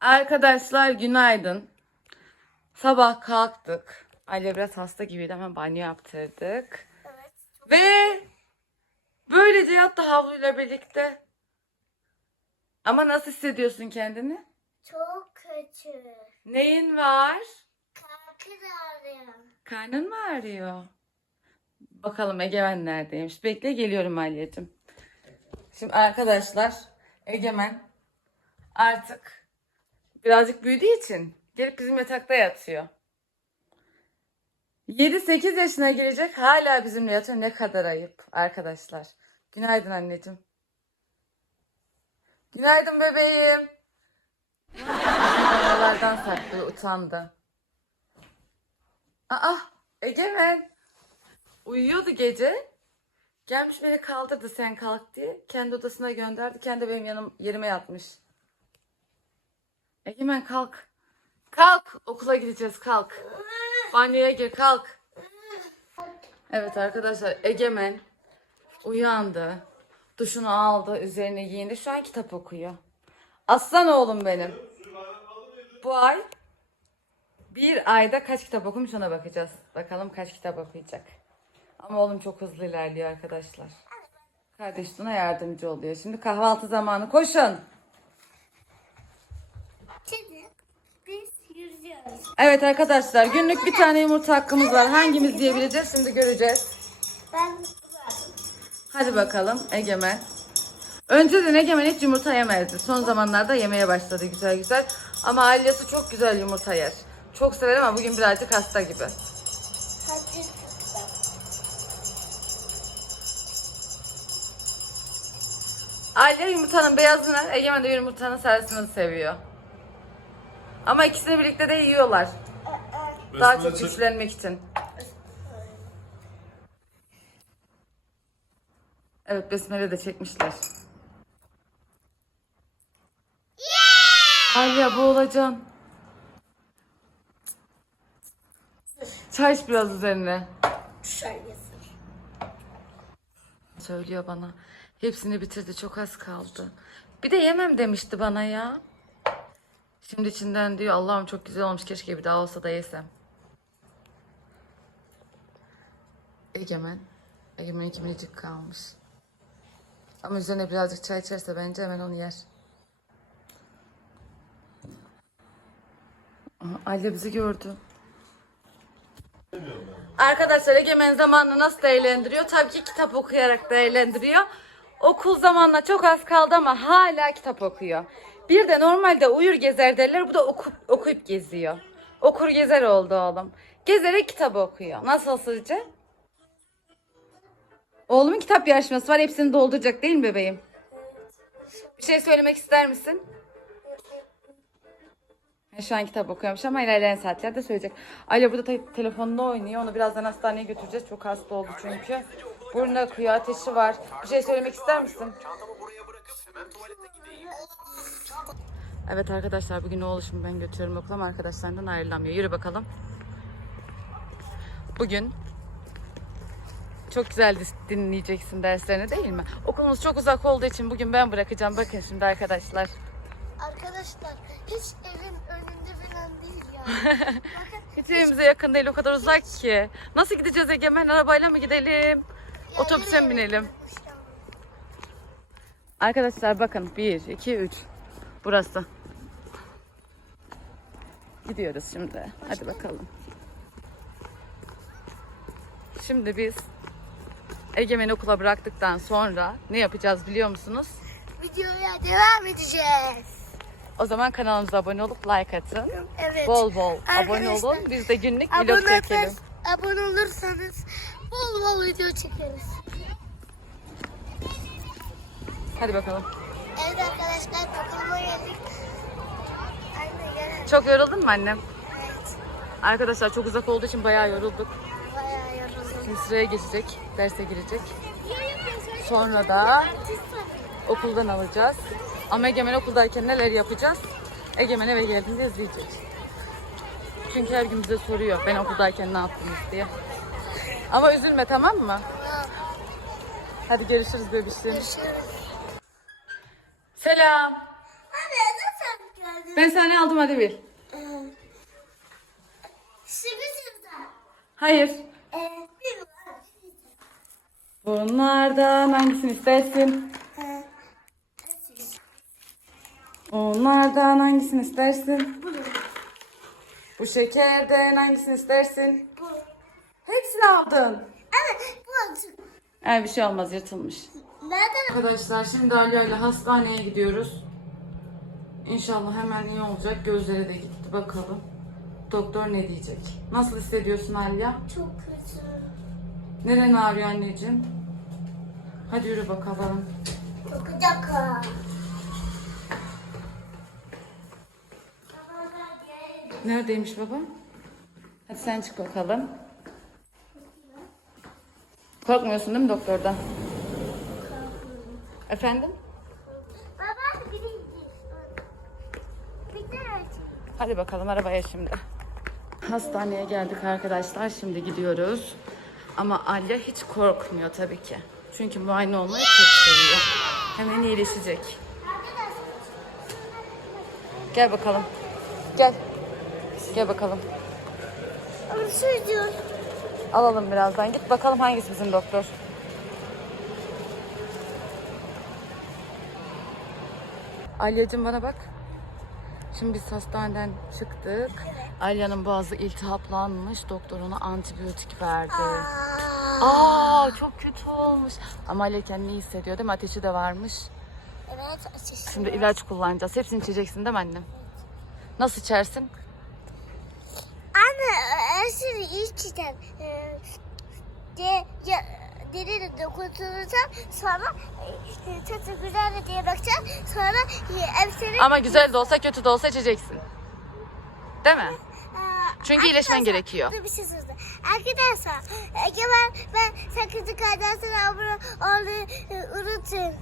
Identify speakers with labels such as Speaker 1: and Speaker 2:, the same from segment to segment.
Speaker 1: Arkadaşlar günaydın. Sabah kalktık. Aile biraz hasta gibiydi hemen banyo yaptırdık.
Speaker 2: Evet.
Speaker 1: Ve böylece yattı havluyla birlikte. Ama nasıl hissediyorsun kendini?
Speaker 2: Çok kötü.
Speaker 1: Neyin var?
Speaker 2: Kalkın ağrıyor.
Speaker 1: Karnın mı ağrıyor? Bakalım Egemen neredeymiş? Bekle geliyorum Alya'cığım. Şimdi arkadaşlar Egemen artık birazcık büyüdüğü için gelip bizim yatakta yatıyor. 7-8 yaşına girecek hala bizimle yatıyor. Ne kadar ayıp arkadaşlar. Günaydın anneciğim. Günaydın bebeğim. Oralardan saklıyor utandı. Aa, Egemen. Uyuyordu gece. Gelmiş beni kaldırdı sen kalk diye. Kendi odasına gönderdi. Kendi benim yanım yerime yatmış. Egemen kalk. Kalk. Okula gideceğiz kalk. Banyoya gir kalk. Evet arkadaşlar Egemen uyandı. Duşunu aldı. Üzerine giyindi. Şu an kitap okuyor. Aslan oğlum benim. Bu ay bir ayda kaç kitap okumuş ona bakacağız. Bakalım kaç kitap okuyacak. Ama oğlum çok hızlı ilerliyor arkadaşlar. Kardeş ona yardımcı oluyor. Şimdi kahvaltı zamanı. Koşun.
Speaker 2: Şimdi biz yüzüyoruz.
Speaker 1: Evet arkadaşlar günlük bir tane yumurta hakkımız var. Hangimiz yiyebileceğiz şimdi göreceğiz.
Speaker 2: Ben
Speaker 1: Hadi bakalım Egemen. Önceden Egemen hiç yumurta yemezdi. Son zamanlarda yemeye başladı güzel güzel. Ama ailesi çok güzel yumurta yer. Çok sever ama bugün birazcık hasta gibi.
Speaker 2: hadi
Speaker 1: yumurtanın beyazını, Egemen de yumurtanın sarısını seviyor. Ama ikisini birlikte de yiyorlar. Daha çok güçlenmek için. Evet besmele de çekmişler. Alya boğulacaksın. Çay iç biraz üzerine. Söylüyor bana. Hepsini bitirdi çok az kaldı. Bir de yemem demişti bana ya. Şimdi içinden diyor Allah'ım çok güzel olmuş keşke bir daha olsa da yesem. Egemen. Egemen iki minicik kalmış. Ama üzerine birazcık çay içerse bence hemen onu yer. Alya bizi gördü. Arkadaşlar Egemen zamanını nasıl değerlendiriyor? Tabii ki kitap okuyarak değerlendiriyor. Okul zamanla çok az kaldı ama hala kitap okuyor. Bir de normalde uyur gezer derler. Bu da okup, okuyup geziyor. Okur gezer oldu oğlum. Gezerek kitap okuyor. Nasıl sizce? Oğlumun kitap yarışması var. Hepsini dolduracak değil mi bebeğim? Bir şey söylemek ister misin? Şu an kitap okuyormuş ama ilerleyen saatlerde söyleyecek. Ayla burada te- telefonla oynuyor. Onu birazdan hastaneye götüreceğiz. Çok hasta oldu çünkü. Burnu akıyor, ateşi var. Bir şey söylemek ister misin? Evet arkadaşlar bugün oğluşumu ben götürüyorum okula arkadaşlarından ayrılamıyor. Yürü bakalım. Bugün çok güzel dinleyeceksin derslerini değil mi? Okulumuz çok uzak olduğu için bugün ben bırakacağım. Bakın şimdi arkadaşlar.
Speaker 2: Arkadaşlar hiç evin önünde falan değil ya. Bakın
Speaker 1: Hiç evimize yakın değil o kadar uzak ki. Nasıl gideceğiz Egemen? Arabayla mı gidelim? Otobüse mi binelim? Arkadaşlar bakın 1, 2, 3. Burası. Gidiyoruz şimdi. Hadi bakalım. Şimdi biz Egemen'i okula bıraktıktan sonra ne yapacağız biliyor musunuz?
Speaker 2: Videoya devam edeceğiz.
Speaker 1: O zaman kanalımıza abone olup like atın.
Speaker 2: Evet.
Speaker 1: Bol bol abone
Speaker 2: Arkadaşlar,
Speaker 1: olun. Biz de günlük vlog
Speaker 2: Abone,
Speaker 1: çekelim.
Speaker 2: abone olursanız bol bol video çekeriz.
Speaker 1: Hadi bakalım.
Speaker 2: Evet arkadaşlar okuluma geldik. Anne gel.
Speaker 1: Çok yoruldun mu annem?
Speaker 2: Evet.
Speaker 1: Arkadaşlar çok uzak olduğu için bayağı yorulduk.
Speaker 2: Bayağı yoruldum.
Speaker 1: Şimdi sıraya geçecek, derse girecek. Sonra da okuldan alacağız. Ama Egemen okuldayken neler yapacağız? Egemen eve geldiğinde izleyecek. Çünkü her gün bize soruyor ben okuldayken ne yaptınız diye. Ama üzülme tamam mı? Hadi görüşürüz bebişim.
Speaker 2: Görüşürüz.
Speaker 1: Selam. Ben sana ne aldım hadi bil.
Speaker 2: Sıvı.
Speaker 1: Hayır.
Speaker 2: Ee,
Speaker 1: Bunlardan hangisini istersin?
Speaker 2: Ee,
Speaker 1: Onlardan hangisini istersin? Bu şekerden hangisini istersin?
Speaker 2: bu.
Speaker 1: Hepsini aldın.
Speaker 2: Evet, bu açık.
Speaker 1: Ee, bir şey olmaz yırtılmış.
Speaker 2: Nereden?
Speaker 1: Arkadaşlar şimdi Aliye ile hastaneye gidiyoruz. İnşallah hemen iyi olacak. Gözleri de gitti bakalım. Doktor ne diyecek? Nasıl hissediyorsun Aliye?
Speaker 2: Çok kötü.
Speaker 1: Neren ağrıyor anneciğim? Hadi yürü bakalım.
Speaker 2: Çok dakika.
Speaker 1: Neredeymiş baba? Hadi sen çık bakalım. Korkmuyorsun değil mi doktordan? Efendim?
Speaker 2: Baba birinci. Bir açık.
Speaker 1: Hadi bakalım arabaya şimdi. Hastaneye geldik arkadaşlar. Şimdi gidiyoruz. Ama Alya hiç korkmuyor tabii ki. Çünkü muayene olmayı çok seviyor. Hemen iyileşecek. Gel bakalım. Gel. Gel bakalım.
Speaker 2: Diyor.
Speaker 1: Alalım birazdan. Git bakalım hangisi bizim doktor. Alyacığım bana bak. Şimdi biz hastaneden çıktık. Alya'nın boğazı iltihaplanmış. Doktor ona antibiyotik verdi. Aa çok kötü olmuş. Ama Alya kendini iyi hissediyor değil mi? Ateşi de varmış.
Speaker 2: Evet açık.
Speaker 1: Şimdi ilaç kullanacağız. Hepsini içeceksin değil mi annem? Nasıl içersin?
Speaker 2: Anne esiri içten. De ya deri de kurtulacağım. Sonra e, tadı güzel mi diye bakacağım. Sonra e, hepsini...
Speaker 1: Ama güzel de olsa kötü de olsa içeceksin. Değil mi? Çünkü iyileşmen gerekiyor.
Speaker 2: Dur bir şey söyleyeyim. Arkadaşlar Ege ben, ben sakızı kaynasın abone olmayı e, unutun.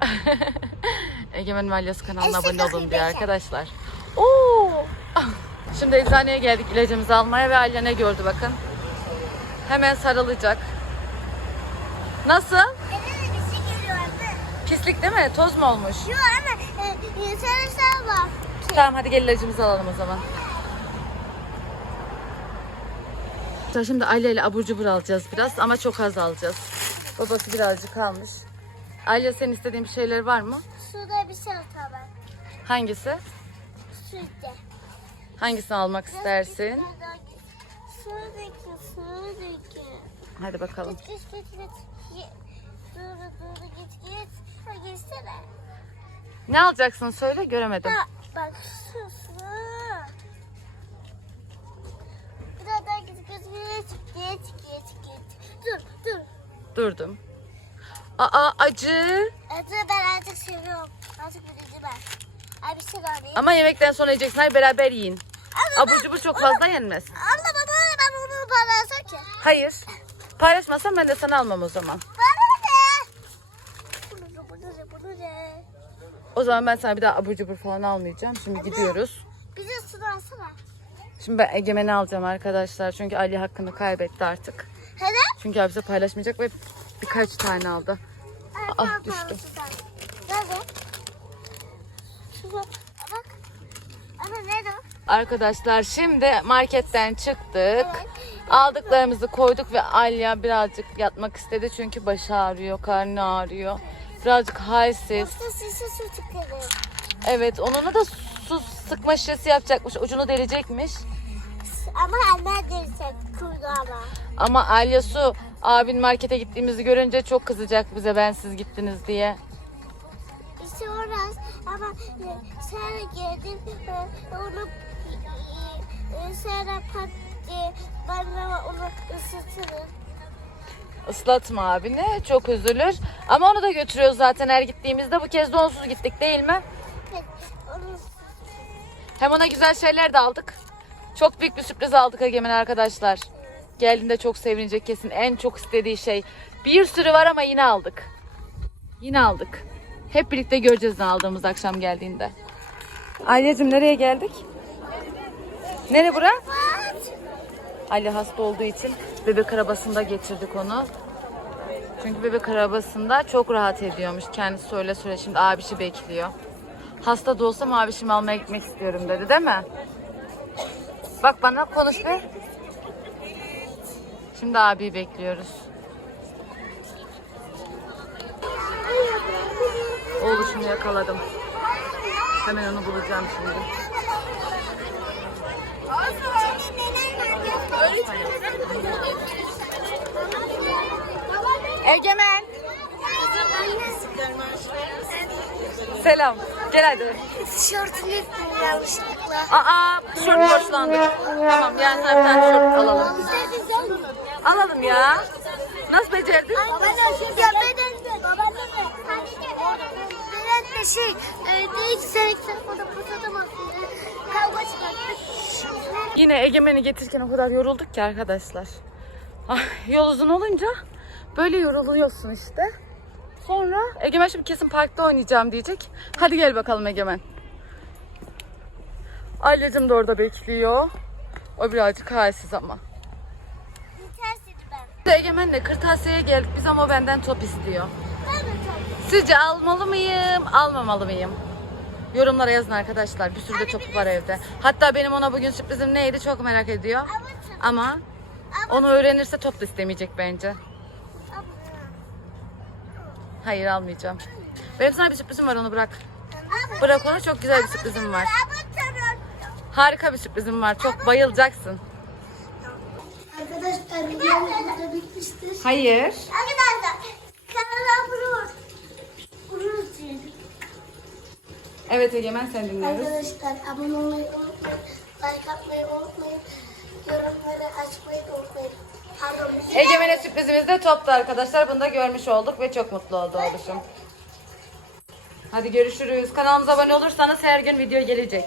Speaker 1: Egemen Malyası kanalına
Speaker 2: Eşek
Speaker 1: abone olun diye arkadaşlar. Oo. Şimdi eczaneye geldik ilacımızı almaya ve Alya ne gördü bakın. Hemen sarılacak. Nasıl?
Speaker 2: De bir şey geliyor anne.
Speaker 1: Pislik değil mi? Toz mu olmuş?
Speaker 2: Yok anne e, e, sarışlar var.
Speaker 1: Tamam hadi gel ilacımızı alalım o zaman. Şimdi Alya ile abur cubur alacağız biraz ama çok az alacağız. Babası birazcık almış. Alya senin istediğin bir şeyler var mı?
Speaker 2: Suda bir şey atalım.
Speaker 1: Hangisi?
Speaker 2: Sütte.
Speaker 1: Hangisini almak istersin?
Speaker 2: Sudaki, sudaki.
Speaker 1: Hadi bakalım.
Speaker 2: Git git git git. Dur dur git git. Ha gitsene.
Speaker 1: Ne alacaksın söyle göremedim.
Speaker 2: Bak bak su su. Daha git git git git git git. Dur dur.
Speaker 1: Durdum. Aa acı.
Speaker 2: Acı ben artık seviyorum. Artık birinci ben. Ay bir şey alayım.
Speaker 1: Ama yemekten sonra yiyeceksin. Hadi beraber yiyin. Abur cubur çok fazla yenmez.
Speaker 2: Abla bana ne ben onu paylaşsak ki.
Speaker 1: Hayır. Paylaşmazsan ben de sana almam o zaman. O zaman ben sana bir daha abur cubur falan almayacağım. Şimdi gidiyoruz.
Speaker 2: Bize su alsana.
Speaker 1: Şimdi ben Egemen'i alacağım arkadaşlar. Çünkü Ali hakkını kaybetti artık.
Speaker 2: Neden?
Speaker 1: Çünkü abi bize paylaşmayacak ve birkaç tane aldı.
Speaker 2: Ay,
Speaker 1: Ah, düştü.
Speaker 2: Nerede? Bak. Ana nerede?
Speaker 1: Arkadaşlar şimdi marketten çıktık. Aldıklarımızı koyduk ve Alya birazcık yatmak istedi. Çünkü başı ağrıyor, karnı ağrıyor. Birazcık halsiz.
Speaker 2: Yoksa sisi su çıkarıyor.
Speaker 1: Evet onunla da su sıkma şişesi yapacakmış. Ucunu delecekmiş.
Speaker 2: Ama anne dersek kurdu ama.
Speaker 1: Ama Alya Su abin markete gittiğimizi görünce çok kızacak bize ben siz gittiniz diye.
Speaker 2: İşte orası ama e, sonra geldim e, onu e, e, pat diye ben onu ısıtırım.
Speaker 1: Islatma abini çok üzülür. Ama onu da götürüyoruz zaten her gittiğimizde. Bu kez de onsuz gittik değil mi?
Speaker 2: Evet, onu
Speaker 1: Hem ona güzel şeyler de aldık. Çok büyük bir sürpriz aldık Egemen arkadaşlar. Geldiğinde çok sevinecek kesin. En çok istediği şey. Bir sürü var ama yine aldık. Yine aldık. Hep birlikte göreceğiz ne aldığımız akşam geldiğinde. Aileciğim nereye geldik? Nere bura? Ali hasta olduğu için bebek arabasında getirdik onu. Çünkü bebek arabasında çok rahat ediyormuş. Kendisi öyle söyle şimdi abişi bekliyor. Hasta da olsa mavişimi almaya gitmek istiyorum dedi değil mi? Bak bana konuş bir. Şimdi abiyi bekliyoruz. Oğluşumu yakaladım. Hemen onu bulacağım şimdi. Egemen. Selam. Gel hadi.
Speaker 2: Tişörtünü ettim yanlışlıkla.
Speaker 1: Aa, tişört borçlandık. Tamam, yani sana bir tane tişört alalım. Alalım ya. Nasıl becerdin?
Speaker 2: Ya beden. Beden de şey, e, de hiç sevik o pusatama kavga çıkarttık.
Speaker 1: Yine Egemen'i getirirken o kadar yorulduk ki arkadaşlar. Ah, yol uzun olunca böyle yoruluyorsun işte. Sonra Egemen şimdi kesin parkta oynayacağım diyecek. Hadi gel bakalım Egemen. Ailecim de orada bekliyor. O birazcık halsiz ama. Egemen'le kırtasiyeye geldik biz ama benden top istiyor.
Speaker 2: Ben de ters.
Speaker 1: Sizce almalı mıyım, almamalı mıyım? Yorumlara yazın arkadaşlar. Bir sürü de topu var evde. Hatta benim ona bugün sürprizim neydi çok merak ediyor. Ama onu öğrenirse top da istemeyecek bence. Hayır almayacağım. Benim sana bir sürprizim var onu bırak. Bırak onu çok güzel bir sürprizim var. Harika bir sürprizim var. Çok bayılacaksın.
Speaker 2: Arkadaşlar videomuz burada bitmiştir.
Speaker 1: Hayır.
Speaker 2: Arkadaşlar kanala vurur. Vururuz
Speaker 1: Evet Egemen sen dinliyoruz.
Speaker 2: Arkadaşlar abone olmayı unutmayın. Like atmayı unutmayın. Yorumları açmayı unutmayın. Pardon.
Speaker 1: Egemen'e sürprizimiz de toptu arkadaşlar. Bunu da görmüş olduk ve çok mutlu oldu oluşum. Hadi görüşürüz. Kanalımıza abone olursanız her gün video gelecek.